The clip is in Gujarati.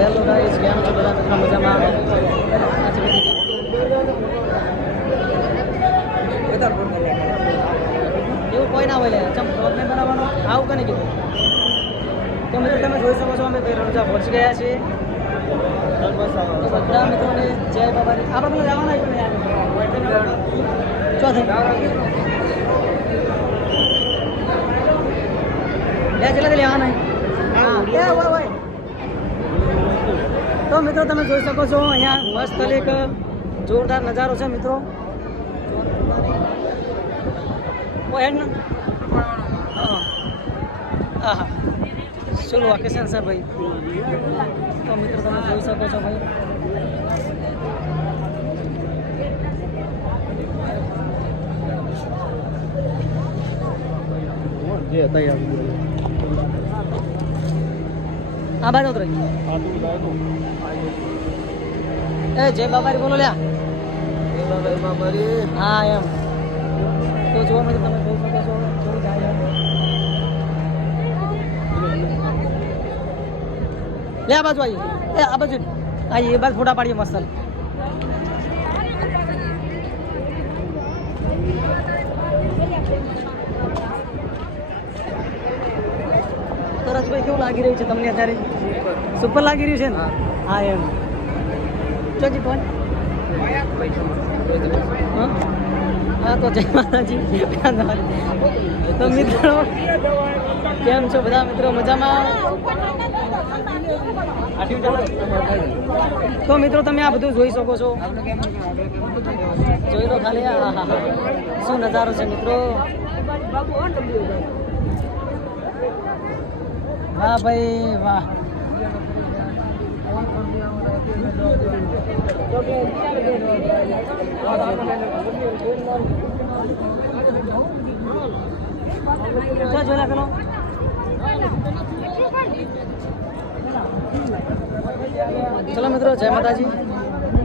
હેલો ગાઈસ કેમ છો બધા? મિત્રો મજામાં? છે એવું કોઈ ના હોય ચમ નહીં બનાવવાનો? આવું કને કીધું? તો મિત્રો, તમે જોઈ શકો છો, અમે રણુજા પહોંચી ગયા છીએ. બધા મિત્રોને જય બાબાની આપણે બધા જવાના ચો થઈ લે ચલા લેવાના હા, લે હોય તો મિત્રો તમે જોઈ શકો છો, અહીંયા મસ્ત એક જોરદાર નજારો છે મિત્રો. હા. શું લોકેશન છે ભાઈ? તો મિત્રો તમે જોઈ શકો છો ભાઈ. આ બાજુ ઉતરો. એ, જય બાબારી, બોલો લ્યા. હા, એમ. તો જોવા મળે તમે જોઈ શકો છો. લે, આ બાજુ આવી એ, આ બાજુ. આવીએ, એ બાજુ ફોટા પાડીએ મસ્ત. તો રજભાઈ કેવું લાગી રહ્યું છે તમને અત્યારે? સુપર લાગી રહ્યું છે ને? હા, એમ. ચોજી ફોન હા? તો જય માતાજી. તો મિત્રો, કેમ છો બધા મિત્રો? મજામાં? તો મિત્રો, તમે આ બધું જોઈ શકો છો. જોઈ લો ખાલી. શું નજારો છે મિત્રો? વાહ ભાઈ વાહ. જો જોઈ નાખેલો ચલો મિત્રો જય માતાજી.